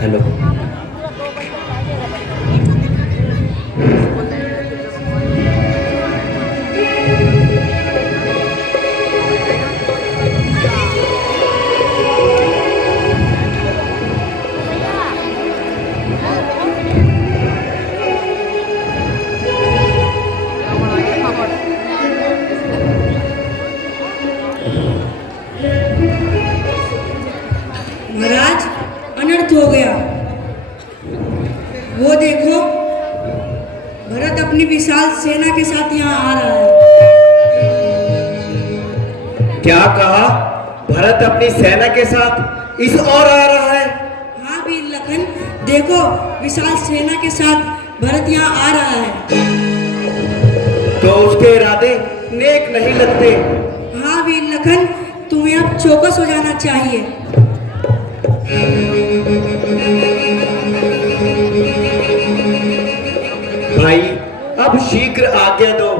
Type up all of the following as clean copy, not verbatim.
Hello. महाराज, अनर्थ हो गया। वो देखो, भरत अपनी विशाल सेना के साथ यहाँ आ रहा है। क्या कहा? भरत अपनी सेना के साथ इस ओर आ रहा है? हाँ वीर लखन, देखो विशाल सेना के साथ भरत यहाँ आ रहा है। तो उसके इरादे नेक नहीं लगते। हाँ वीर लखन, तुम्हें अब चौकस हो जाना चाहिए। भाई, अब शीघ्र आज्ञा दो।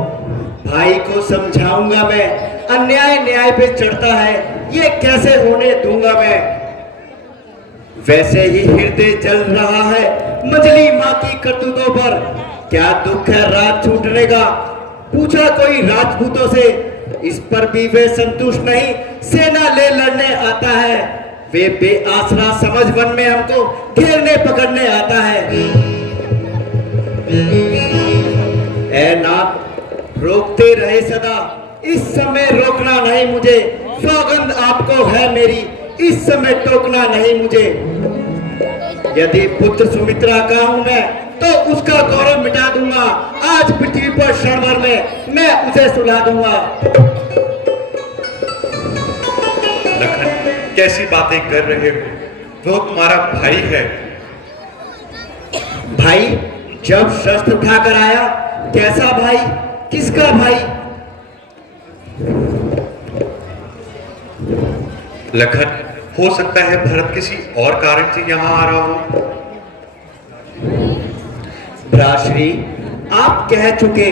भाई को समझाऊंगा मैं, अन्याय न्याय पे चढ़ता है, ये कैसे होने दूंगा मैं। वैसे ही हृदय जल रहा है मंजली माँ की करतूतों पर। क्या दुख है राज छूटने का? पूछा कोई राजपूतों से, इस पर भी वे संतुष्ट नहीं। सेना ले लड़ने आता है, वे बेआसरा समझ वन में हमको घेरने पकड़ने आता है। ऐ नाथ, रोकते रहे सदा, इस समय रोकना नहीं मुझे। सौगंध आपको है मेरी, इस समय टोकना नहीं मुझे। यदि पुत्र सुमित्रा का हूं मैं, तो उसका गौरव मिटा दूंगा। आज पृथ्वी पर क्षण भर में मैं उसे सुला दूंगा। लखन, कैसी बातें कर रहे हो? वो तुम्हारा भाई है। भाई? जब शस्त्र उठाकर आया, कैसा भाई? किसका भाई? लखन, हो सकता है भरत किसी और कारण से यहाँ आ रहा हो। भ्राश्री, आप कह चुके,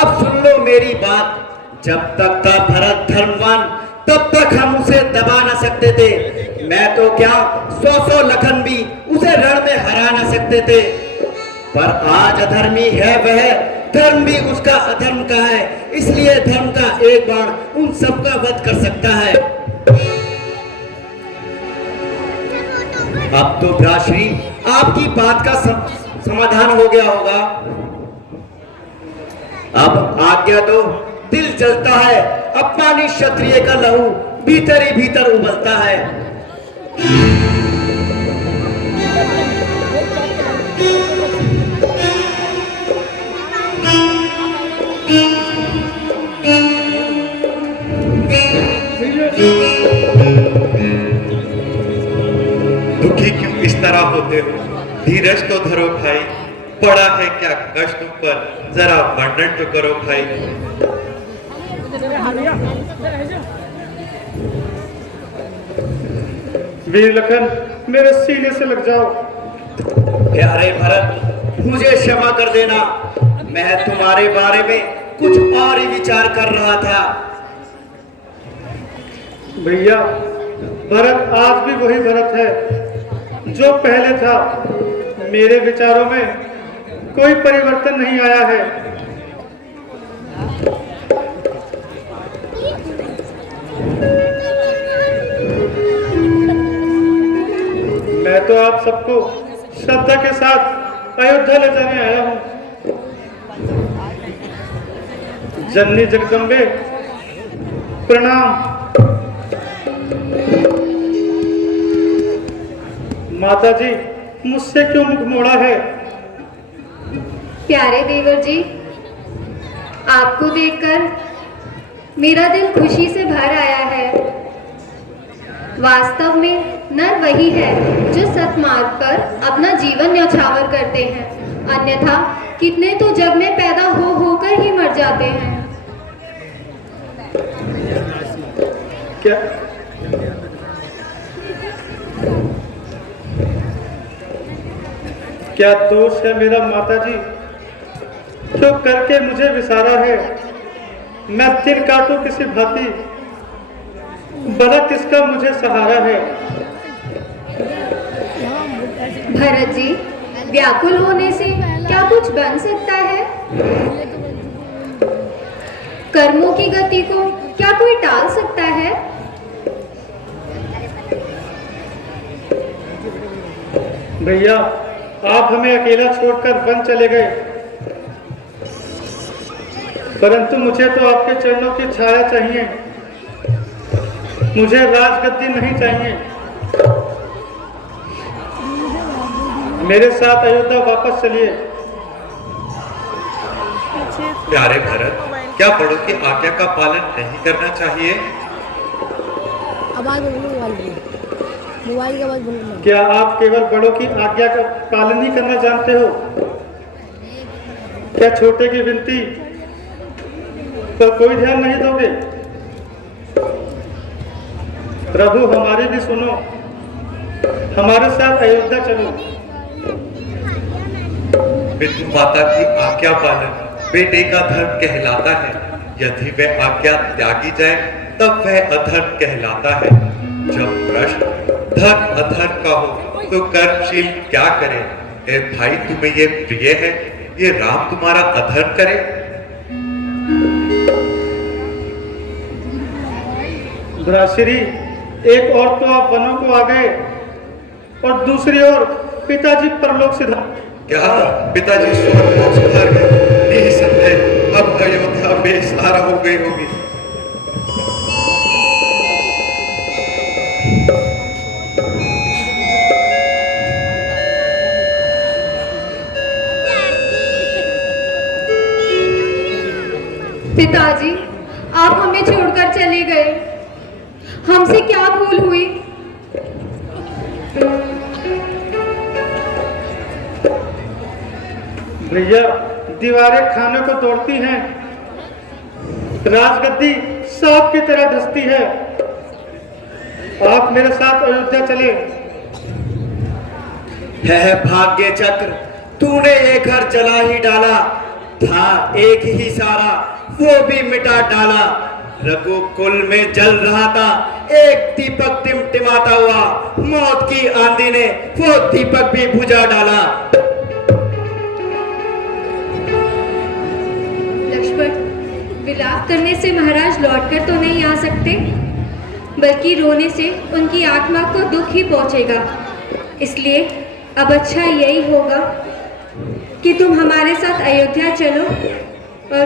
अब सुन लो मेरी बात। जब तक था भरत धर्मवान, तब तक हम उसे दबा न सकते थे। मैं तो क्या, 100 लखन भी उसे रण में हरा न सकते थे। पर आज अधर्मी है वह, धर्म भी उसका अधर्म का है। इसलिए धर्म का एक बाण उन सबका वध कर सकता है। अब तो भ्राश्री, आपकी बात का समाधान हो गया होगा। अब आज्ञा दो, दिल जलता है, अपमानित क्षत्रिय का लहू भीतर ही भीतर उबलता है। दुखी क्यों इस तरह होते हो? धीरज तो धरो भाई, पड़ा है क्या कष्ट पर, जरा वर्णन तो करो भाई। वीर लखन, मेरे सीने से लग जाओ। प्यारे भरत, मुझे क्षमा कर देना। मैं तुम्हारे बारे में कुछ और ही विचार कर रहा था। भैया, भरत आज भी वही भरत है जो पहले था। मेरे विचारों में कोई परिवर्तन नहीं आया है। मैं तो आप सबको श्रद्धा के साथ अयोध्या ले जाने आया हूँ। जननी जगदम्बे प्रणाम। माता जी मुझसे क्यों मुख मोड़ा है? प्यारे देवर जी, आपको देखकर मेरा दिल खुशी से भर आया है। वास्तव में नर वही है जो सतमार्ग पर अपना जीवन न्यौछावर करते हैं, अन्यथा कितने तो जग में पैदा हो होकर ही मर जाते हैं। क्या क्या दोष है मेरा माता जी? जो करके मुझे विसारा है, मैं दिन काटूं किसी भांति, भला किसका मुझे सहारा है? भरत जी, व्याकुल होने से क्या कुछ बन सकता है? कर्मों की गति को क्या कोई टाल सकता है? भैया, आप हमें अकेला छोड़कर वन चले गए, परंतु मुझे तो आपके चरणों की छाया चाहिए। मुझे राजगद्दी नहीं चाहिए। मेरे साथ अयोध्या वापस चलिए। प्यारे भरत, क्या बड़ों की आज्ञा का पालन नहीं करना चाहिए? आवाज मोबाइल की आवाज बोलना। क्या आप केवल बड़ों की आज्ञा का पालन ही करना जानते हो? क्या छोटे की विनती पर कोई ध्यान नहीं दोगे? प्रभु, हमारी भी सुनो, हमारे साथ अयोध्या चलो। पितृ माता की आज्ञा पालन बेटे का धर्म कहलाता है। यदि वह आज्ञा त्यागी जाए तब वह अधर्म कहलाता है। जब प्रश्न धर्म अधर्म का हो तो कर्मशील क्या करे? ए भाई, तुम्हें ये प्रिय है ये राम तुम्हारा अधर्म करे? धराश्री, एक ओर तो आप वनों को आ गए और दूसरी ओर पिताजी परलोक सिधार। क्या पिताजी स्वर्ग सुधार गए? यही संदेह अब अयोध्या बेसहारा हो गई होगी। पिताजी, आप हमें छोड़कर चले गए, हमसे क्या भूल हुई? भैया, दीवारें खाने को तोड़ती हैं, राजगद्दी सांप की तरह धंसती है। आप मेरे साथ अयोध्या चले। है भाग्य चक्र, तूने ये घर जला ही डाला था। एक ही सारा वो भी मिटा डाला। रघुकुल में जल रहा था एक दीपक टिमटिमाता हुआ, मौत की आंधी ने वो दीपक भी बुझा डाला। लक्ष्मण, विलाप करने से महाराज लौटकर तो नहीं आ सकते, बल्कि रोने से उनकी आत्मा को दुख ही पहुंचेगा। इसलिए अब अच्छा यही होगा कि तुम हमारे साथ अयोध्या चलो और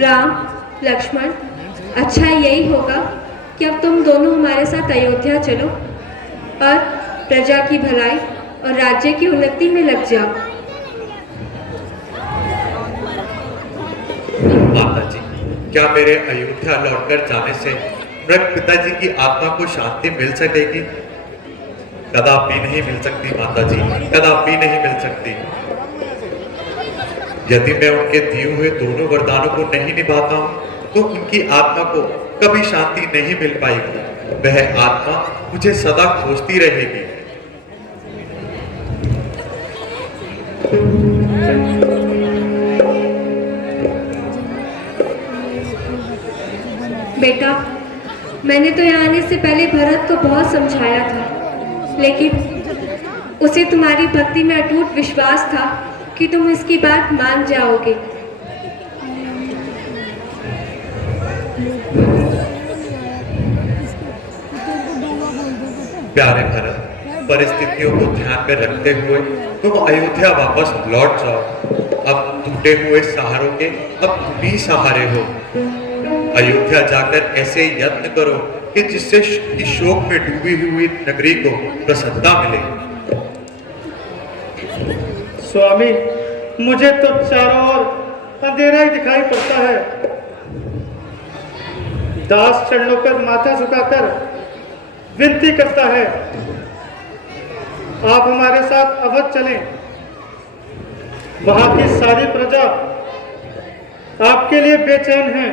राम, लक्ष्मण, अच्छा यही होगा कि अब तुम दोनों हमारे साथ अयोध्या चलो और प्रजा की भलाई और राज्य की उन्नति में लग जाओ। माता जी, क्या मेरे अयोध्या लौटकर जाने से मृत पिताजी की आत्मा को शांति मिल सकेगी? कदापि नहीं मिल सकती माता जी, कदापि नहीं मिल सकती। यदि मैं उनके दिए हुए दोनों वरदानों को नहीं निभाता हूं तो उनकी आत्मा को कभी शांति नहीं मिल पाएगी। वह आत्मा मुझे सदा खोजती रहेगी। बेटा, मैंने तो यहाँ आने से पहले भरत को बहुत समझाया था, लेकिन उसे तुम्हारी भक्ति में अटूट विश्वास था कि तुम इसकी बात मान जाओगे। प्यारे भरत, परिस्थितियों को ध्यान में रखते हुए तुम अयोध्या वापस लौट जाओ। अब टूटे हुए सहारों के अब तुम ही सहारे हो। अयोध्या जाकर ऐसे यत्न करो कि जिससे इस शोक में डूबी हुई नगरी को प्रसन्नता मिले। स्वामी, मुझे तो चारों ओर अंधेरा ही दिखाई पड़ता है। दास चरणों पर माथा झुकाकर विनती करता है, आप हमारे साथ अवध चलें। वहां की सारी प्रजा आपके लिए बेचैन है।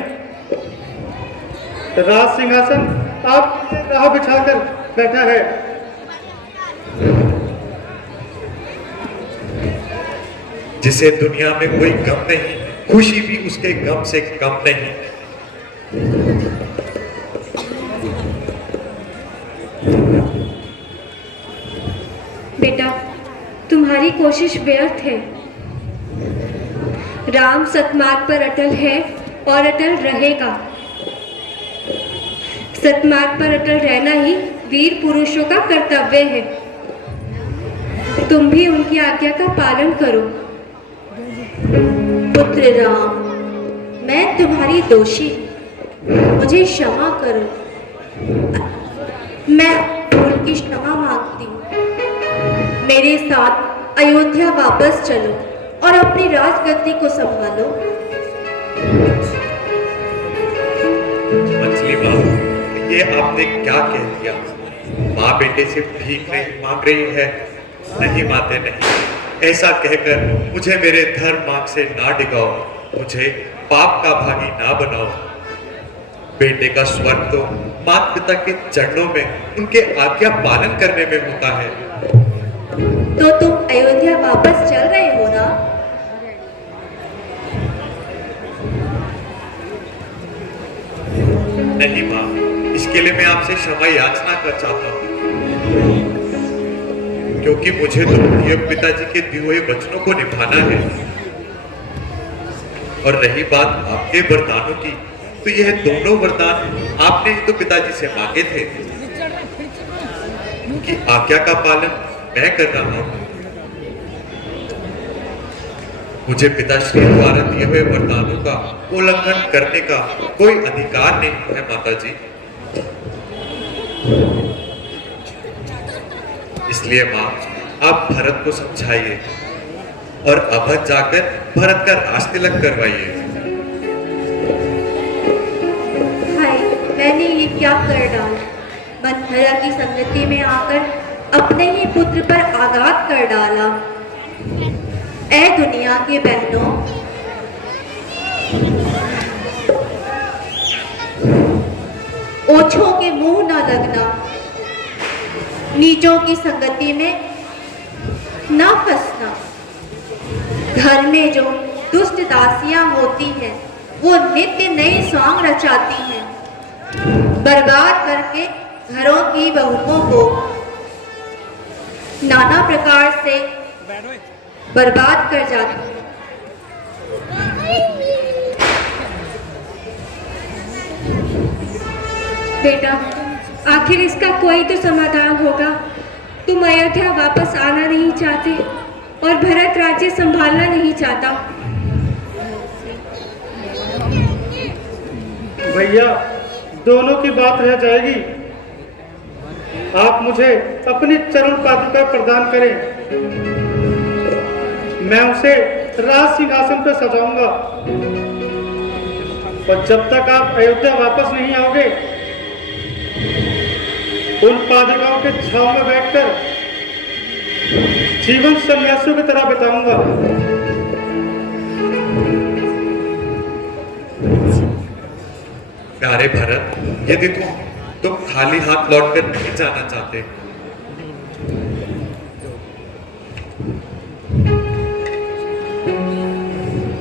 राज सिंहासन आपके लिए राह बिछाकर बैठा है। जिसे दुनिया में कोई गम नहीं, खुशी भी उसके गम से कम नहीं। बेटा, तुम्हारी कोशिश व्यर्थ है। राम सतमार्ग पर अटल है और अटल रहेगा। सतमार्ग पर अटल रहना ही वीर पुरुषों का कर्तव्य है। तुम भी उनकी आज्ञा का पालन करो। पुत्र राम, मैं तुम्हारी दोषी, मुझे क्षमा करो। मैं भूल की क्षमा मांगती हूँ। मेरे साथ अयोध्या वापस चलो और अपनी राजगद्दी को संभालो। मछली माँ, ये आपने क्या कह दिया? माँ बेटे से भीख नहीं मांग रही है। नहीं माते नहीं, ऐसा कहकर मुझे मेरे धर्म मार्ग से ना डिगाओ, मुझे पाप का भागी ना बनाओ। बेटे का स्वर्ग तो माता पिता के चरणों में उनके आज्ञा पालन करने में होता है। तो तुम अयोध्या वापस चल रहे हो ना? नहीं माँ, इसके लिए मैं आपसे क्षमा याचना कर चाहता हूँ, क्योंकि मुझे तो ये पिताजी के दिए हुए वचनों को निभाना है। और रही बात आपके वरदानों की, तो यह दोनों वरदान आपने ही तो पिताजी से मांगे थे कि आज्ञा का पालन मैं कर रहा हूं। मुझे पिताश्री द्वारा दिए हुए वरदानों का उल्लंघन करने का कोई अधिकार नहीं है माता जी। इसलिए माँ, आप भरत को समझाइए और अवध जाकर भरत का राज तिलक करवाइए। हाय, मैंने ये क्या कर डाला? मंथरा की संगति में आकर अपने ही पुत्र पर आघात कर डाला। ऐ दुनिया के बहनों, ओछों के मुंह न लगना, नीचों की संगति में न फंसना। घर में जो दुष्ट दासियां होती हैं, वो नित्य नई सॉन्ग रचाती हैं, बर्बाद करके घरों की बहुओं को नाना प्रकार से बर्बाद कर जाती हैं। बेटा, आखिर इसका कोई तो समाधान होगा। तुम अयोध्या वापस आना नहीं चाहते और भरत राज्य संभालना नहीं चाहता। भैया, दोनों की बात रह जाएगी। आप मुझे अपनी चरण पादुका प्रदान करें, मैं उसे राज सिंहासन पर सजाऊंगा। और जब तक आप अयोध्या वापस नहीं आओगे, उन पादुकाओं के छांव में बैठकर जीवन सन्यासियों की तरह बिताऊंगा। प्यारे भरत, यदि तुम खाली हाथ लौटकर नहीं जाना चाहते,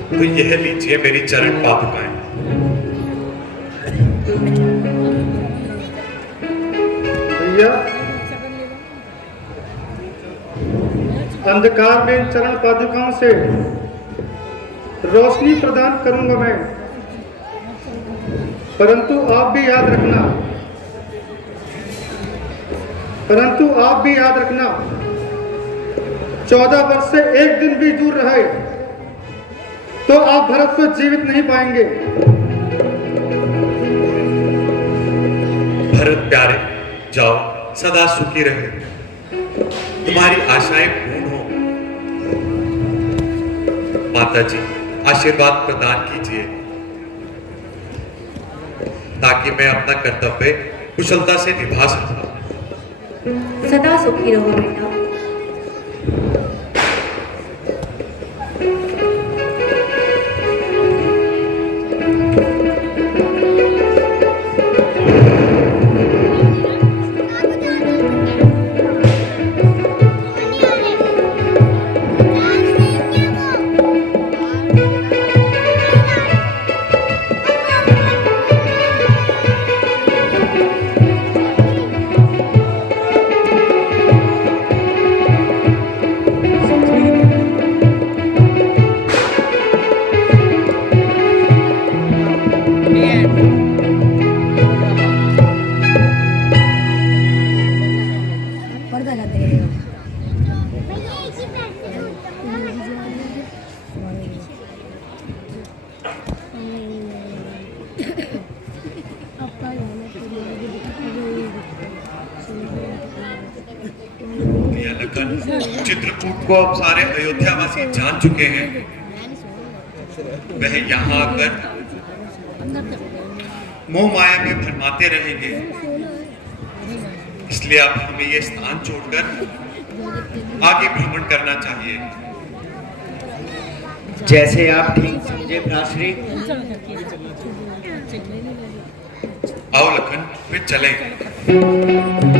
तो यह लीजिए मेरी चरण पादुकाएं। भैया, अंधकार में इन चरण पादुकाओं से रोशनी प्रदान करूंगा मैं। परंतु आप भी याद रखना, 14 वर्ष से एक दिन भी दूर रहे तो आप भरत को जीवित नहीं पाएंगे। भरत प्यारे, जाओ सदा सुखी रहे, तुम्हारी आशाएं पूर्ण हो। माता जी आशीर्वाद प्रदान कीजिए ताकि मैं अपना कर्तव्य कुशलता से निभा सकूं। सदा सुखी रहो बेटा। पर्दा जाते हैं ये लखन, चित्रकूट को अब सारे अयोध्यावासी जान चुके हैं। वह यहाँ आकर मोह माया में भरमाते रहेंगे, इसलिए अब हमें ये स्थान छोड़कर आगे भ्रमण करना चाहिए। जैसे आप ठीक समझे भ्राश्री। आओ लखन, फिर चलें।